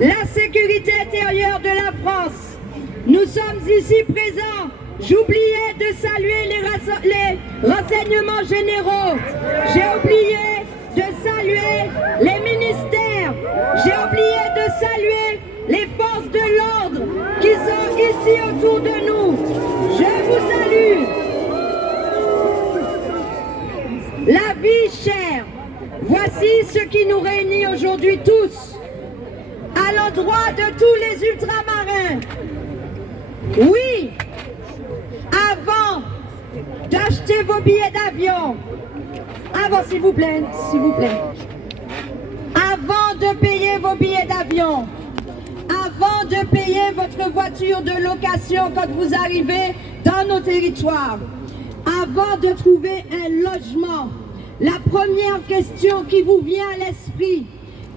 la sécurité intérieure de la France. Nous sommes ici présents. J'oubliais de saluer les renseignements généraux. J'ai oublié de saluer les ministères. J'ai oublié de saluer les forces de l'ordre qui sont ici autour de nous. Je vous salue. La vie chère. Voici ce qui nous réunit aujourd'hui tous. À l'endroit de tous les ultramarins. Oui, avant d'acheter vos billets d'avion, avant s'il vous plaît, avant de payer vos billets d'avion, avant de payer votre voiture de location quand vous arrivez dans nos territoires, avant de trouver un logement, la première question qui vous vient à l'esprit,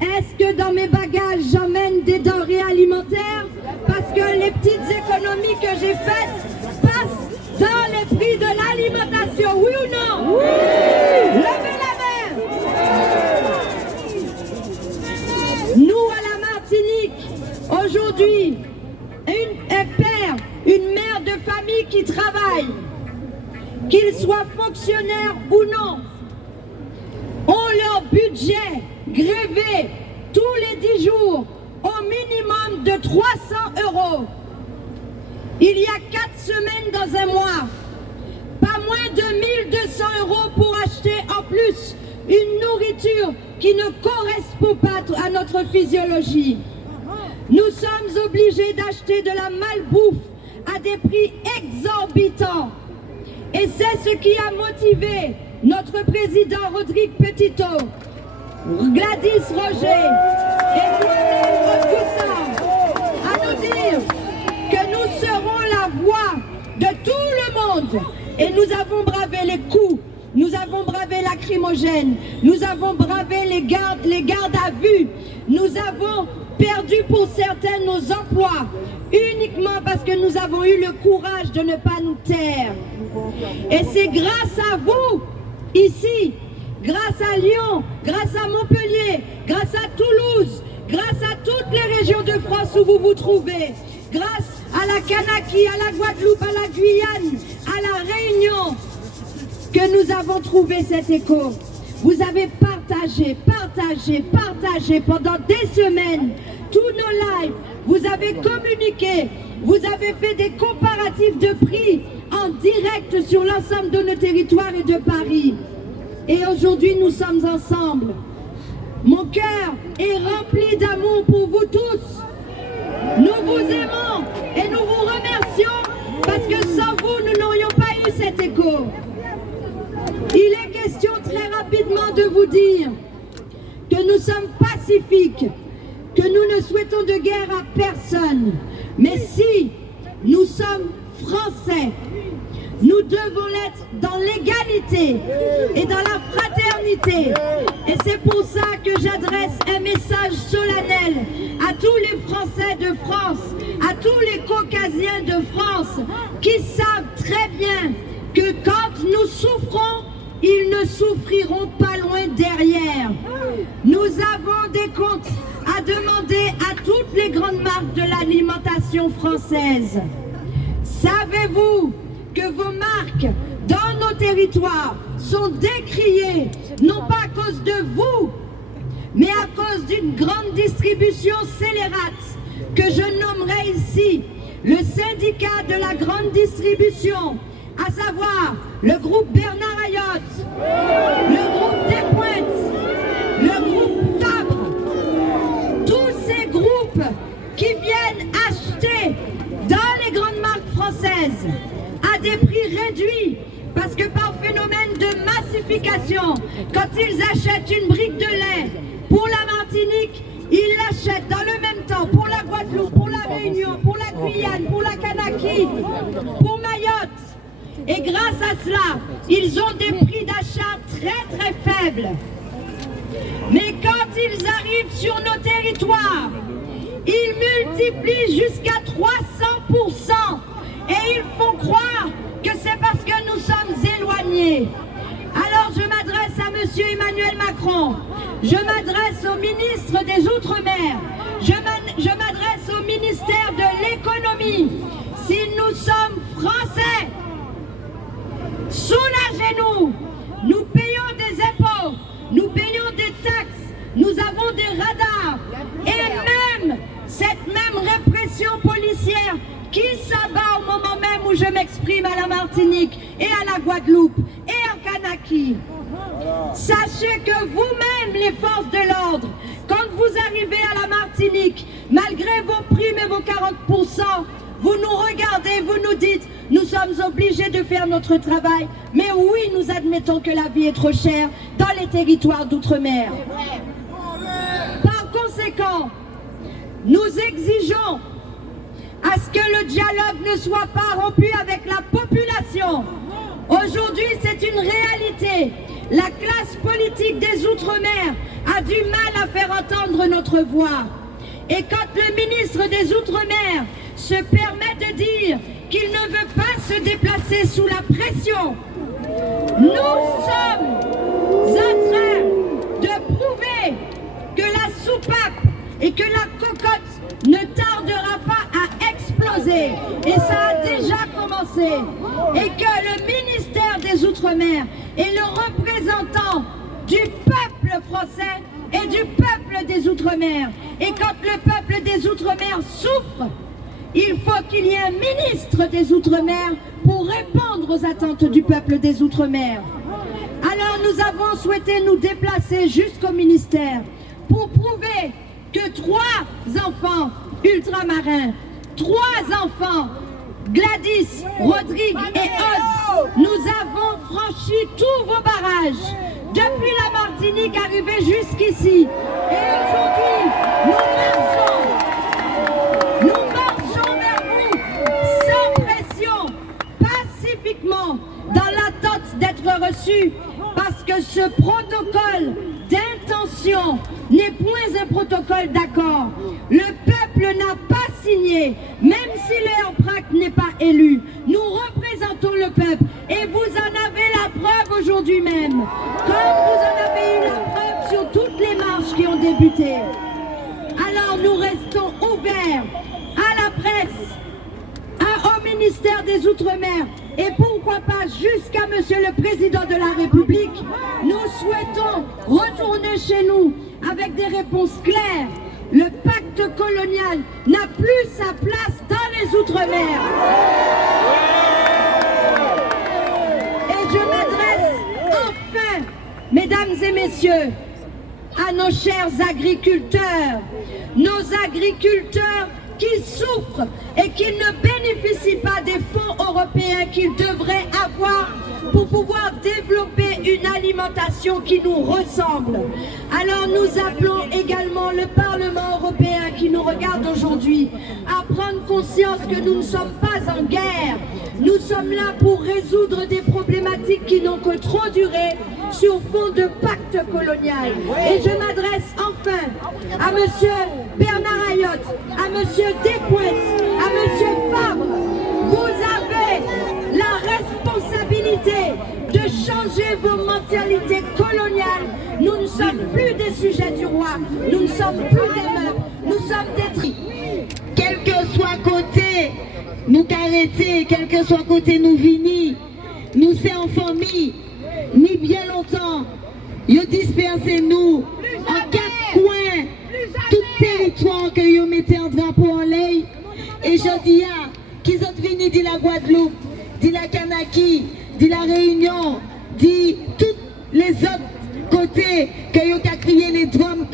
est-ce que dans mes bagages, j'emmène des denrées alimentaires? Parce que les petites économies que j'ai faites passent dans les prix de l'alimentation, oui ou non? Oui! Levez la main! Nous, à la Martinique, aujourd'hui, un père, une mère de famille qui travaille, qu'ils soient fonctionnaires ou non, ont leur budget grévé tous les 10 jours au minimum de 300 €. Il y a 4 semaines dans un mois, pas moins de 1200 € pour acheter en plus une nourriture qui ne correspond pas à notre physiologie. Nous sommes obligés d'acheter de la malbouffe à des prix exorbitants. Et c'est ce qui a motivé notre président Rodrigue Petito, Gladys Roger et moi-même à nous dire que nous serons la voix de tout le monde. Et nous avons bravé les coups, nous avons bravé lacrymogènes, nous avons bravé les gardes à vue, nous avons perdu pour certains nos emplois, uniquement parce que nous avons eu le courage de ne pas nous taire. Et c'est grâce à vous, ici, grâce à Lyon, grâce à Montpellier, grâce à Toulouse, grâce à toutes les régions de France où vous vous trouvez, grâce à la Kanaki, à la Guadeloupe, à la Guyane, à la Réunion, que nous avons trouvé cet écho. Vous avez partagé pendant des semaines tous nos lives, vous avez communiqué, vous avez fait des comparatifs de prix en direct sur l'ensemble de nos territoires et de Paris. Et aujourd'hui, nous sommes ensemble. Mon cœur est rempli d'amour pour vous tous. Nous vous aimons et nous vous remercions parce que sans vous, nous n'aurions pas eu cet écho. Il est question très rapidement de vous dire que nous sommes pacifiques, que nous ne souhaitons de guerre à personne. Mais si nous sommes Français, nous devons l'être dans l'égalité et dans la fraternité. Et c'est pour ça que j'adresse un message solennel à tous les Français de France, à tous les Caucasiens de France, qui savent très bien que quand nous souffrons, ils ne souffriront pas loin derrière. Nous avons des comptes à demander à toutes les grandes marques de l'alimentation française. Savez-vous que vos marques dans nos territoires sont décriées, non pas à cause de vous, mais à cause d'une grande distribution scélérate que je nommerai ici le syndicat de la grande distribution, à savoir le groupe Bernard Ayotte, le groupe Des Pointes, le groupe Fabre, tous ces groupes qui viennent acheter dans les grandes marques françaises à des prix réduits, parce que par phénomène de massification, quand ils achètent une brique de lait pour la Martinique, ils l'achètent dans le même temps pour la Guadeloupe, pour la Réunion, pour la Guyane, pour la Kanaki, pour Mayotte. Et grâce à cela, ils ont des prix d'achat très très faibles. Mais quand ils arrivent sur nos territoires, ils multiplient jusqu'à 300%. Et ils font croire que c'est parce que nous sommes éloignés. Alors je m'adresse à M. Emmanuel Macron, je m'adresse au ministre des Outre-mer, je Écoutez-nous, nous payons des impôts, nous payons des taxes, nous avons des radars et même cette même répression policière qui s'abat au moment même où je m'exprime à la Martinique et à la Guadeloupe et en Kanaki. Sachez que vous-même, les forces de l'ordre, quand vous arrivez à la Martinique, malgré vos primes et vos 40%, vous nous regardez, vous nous dites, nous sommes obligés de faire notre travail, mais oui, nous admettons que la vie est trop chère dans les territoires d'outre-mer. Par conséquent, nous exigeons à ce que le dialogue ne soit pas rompu avec la population. Aujourd'hui, c'est une réalité. La classe politique des Outre-mer a du mal à faire entendre notre voix. Et quand le ministre des Outre-mer se permet de dire qu'il ne veut pas se déplacer sous la pression, nous sommes en train de prouver que la soupape et que la cocotte ne tardera pas à exploser. Et ça a déjà commencé. Et que le ministère des Outre-mer est le représentant du peuple français et du peuple des Outre-mer. Et quand le peuple des Outre-mer souffre, il faut qu'il y ait un ministre des Outre-mer pour répondre aux attentes du peuple des Outre-mer. Alors nous avons souhaité nous déplacer jusqu'au ministère pour prouver que 3 enfants ultramarins, 3 enfants, Gladys, Rodrigue et Aude, nous avons franchi tous vos barrages depuis la Martinique arrivés jusqu'ici. Et aujourd'hui, nous marchons vers vous sans pression, pacifiquement, dans l'attente d'être reçus, parce que ce protocole d'intention n'est point un protocole d'accord. Le peuple n'a pas signé, même si Léon n'est pas élu. Nous représentons le peuple et vous en avez la preuve aujourd'hui même, comme vous en avez eu la preuve sur toutes les marches qui ont débuté. Alors nous restons ouverts à la presse, au ministère des Outre-mer et pourquoi pas jusqu'à Monsieur le Président de la République. Nous souhaitons retourner chez nous avec des réponses claires. Le pacte colonial n'a plus sa place dans les Outre-mer. Et je m'adresse enfin, mesdames et messieurs, à nos chers agriculteurs, nos agriculteurs qui souffrent et qui ne bénéficient pas des fonds européens qu'ils devraient avoir pour pouvoir développer une alimentation qui nous ressemble. Alors nous appelons également le Parlement européen qui nous regarde aujourd'hui à prendre conscience que nous ne sommes pas en guerre. Nous sommes là pour résoudre des problématiques qui n'ont que trop duré sur fond de pacte colonial. Et je m'adresse enfin à Monsieur Bernard Ayotte, à Monsieur Despointes, à Monsieur Fabre. Vous avez la responsabilité de changer vos mentalités coloniales. Nous ne sommes plus des sujets du roi, nous ne sommes plus des meubles, nous sommes des tri. Quel que soit côté nous carréter, quel que soit côté nous vini, nous c'est en famille, ni bien longtemps, ils dispersez nous en 4 coins, tout territoire que vous mettez en drapeau en l'air. Et je dis à qu'ils ont venu de la Guadeloupe, de la Kanaki, de la Réunion, de tous les autres côtés que vous avez crié les drums.